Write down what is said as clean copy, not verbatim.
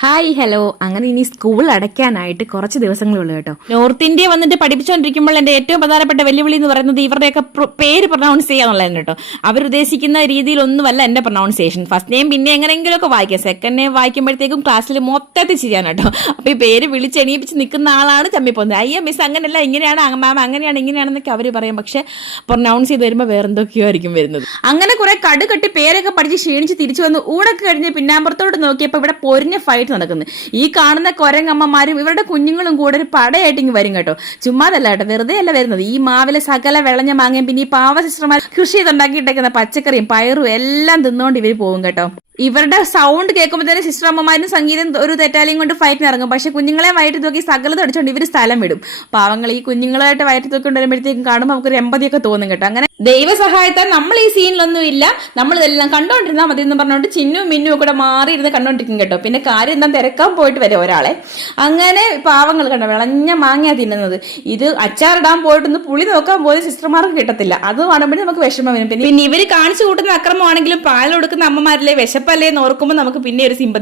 Hi hello. അങ്ങനെ ഇനി school അടയ്ക്കാനായിട്ട് കുറച്ച് ദിവസങ്ങളുള്ളൂ കേട്ടോ. നോർത്ത് ഇന്ത്യ വന്നിട്ട് പഠിപ്പിച്ചുകൊണ്ടിരിക്കുമ്പോൾ എന്റെ ഏറ്റവും പ്രധാനപ്പെട്ട വെല്ലുവിളി എന്ന് പറയുന്നത് ഇവരുടെയൊക്കെ പേര് പ്രൊനൗൺസ് ചെയ്യാന്നുള്ളതാണ് കേട്ടോ. അവരുദ്ദേശിക്കുന്ന രീതിയിലൊന്നുമല്ല എന്റെ പ്രൊനൗൺസിയേഷൻ. ഫസ്റ്റ് നെയിം പിന്നെ എങ്ങനെയെങ്കിലുമൊക്കെ വായിക്കാം, സെക്കൻഡ് നെയിം വായിക്കുമ്പോഴത്തേക്കും ക്ലാസ്സിൽ മൊത്തത്തിൽ ചെയ്യാൻ കേട്ടോ. അപ്പൊ ഈ പേര് വിളിച്ചെണീപ്പിച്ച് നിൽക്കുന്ന ആളാണ് ചമ്മിപ്പോകുന്നത്. അയ്യോ മിസ് അങ്ങനെയല്ല, ഇങ്ങനെയാണ് മാം, അങ്ങനെയാണ് ഇങ്ങനെയാണെന്നൊക്കെ അവർ പറയും. പക്ഷെ പ്രൊനൗൺസ് ചെയ്ത് വരുമ്പോൾ വേറെ എന്തൊക്കെയോ ആയിരിക്കും വരുന്നത്. അങ്ങനെ കുറെ കടുകെട്ടി പേരൊക്കെ പഠിച്ച് ക്ഷീണിച്ച് തിരിച്ചു വന്ന് ഊണൊക്കെ കഴിഞ്ഞ് പിന്നാമ്പുറത്തോട്ട് നോക്കിയപ്പോൾ ഇവിടെ പൊരിഞ്ഞ ഫൈറ്റ് നടക്കുന്നത്. ഈ കാണുന്ന കൊരങ്ങമ്മമാരും ഇവരുടെ കുഞ്ഞുങ്ങളും കൂടെ ഒരു പടയായിട്ട് ഇങ്ങ് വരും കേട്ടോ. ചുമ്മാതല്ല കേട്ടോ, വെറുതെ അല്ല വരുന്നത്. ഈ മാവിലെ സകല വിളഞ്ഞ മാങ്ങയും പിന്നെ ഈ പാവ സിസ്റ്റർമാർ കൃഷി ചെയ്തുണ്ടാക്കിയിട്ടേക്കുന്ന പച്ചക്കറിയും പയറും എല്ലാം തിന്നുകൊണ്ട് ഇവർ പോകും കേട്ടോ. ഇവരുടെ സൗണ്ട് കേൾക്കുമ്പോൾ തന്നെ സിസ്റ്റർ അമ്മമാരും സംഗീതം ഒരു തെറ്റാലിയും കൊണ്ട് ഫൈറ്റിന് ഇറങ്ങും. പക്ഷെ കുഞ്ഞുങ്ങളെ വയറ്റി നോക്കി സകലത് അടിച്ചുകൊണ്ട് ഇവർ സ്ഥലം വിടും. പാവങ്ങൾ ഈ കുഞ്ഞുങ്ങളായിട്ട് വയറ്റി നോക്കിക്കൊണ്ട് വരുമ്പോഴത്തേക്കും കാണുമ്പോൾ നമുക്കൊരു എമ്പതിയൊക്കെ തോന്നും കേട്ടോ. അങ്ങനെ ദൈവസഹായത്താൽ നമ്മൾ ഈ സീനിലൊന്നും ഇല്ല, നമ്മൾ ഇതെല്ലാം കണ്ടോണ്ടിരുന്നാൽ മതി എന്ന് പറഞ്ഞുകൊണ്ട് ചിന്നും മിന്നും ഒക്കെ കണ്ടുകൊണ്ടിരിക്കും കേട്ടോ. പിന്നെ കാര്യം എന്താ തിരക്കാൻ പോയിട്ട് വരും ഒരാളെ. അങ്ങനെ പാവങ്ങൾ കണ്ടോ വിളഞ്ഞ മാങ്ങയാ തിന്നുന്നത്. ഇത് അച്ചാറിടാൻ പോയിട്ടൊന്ന് പുളി നോക്കാൻ പോലും സിസ്റ്റർമാർക്ക് കിട്ടത്തില്ല. അത് കാണുമ്പോഴേ നമുക്ക് വിഷമം വരും. പിന്നെ ഇവര് കാണിച്ചു കൂട്ടുന്ന അക്രമമാണെങ്കിലും പാൽ കൊടുക്കുന്ന അമ്മമാരിലെ വിശപ്പല്ലേ എന്ന് ഓർക്കുമ്പോൾ നമുക്ക് പിന്നെ ഒരു സിമ്പതി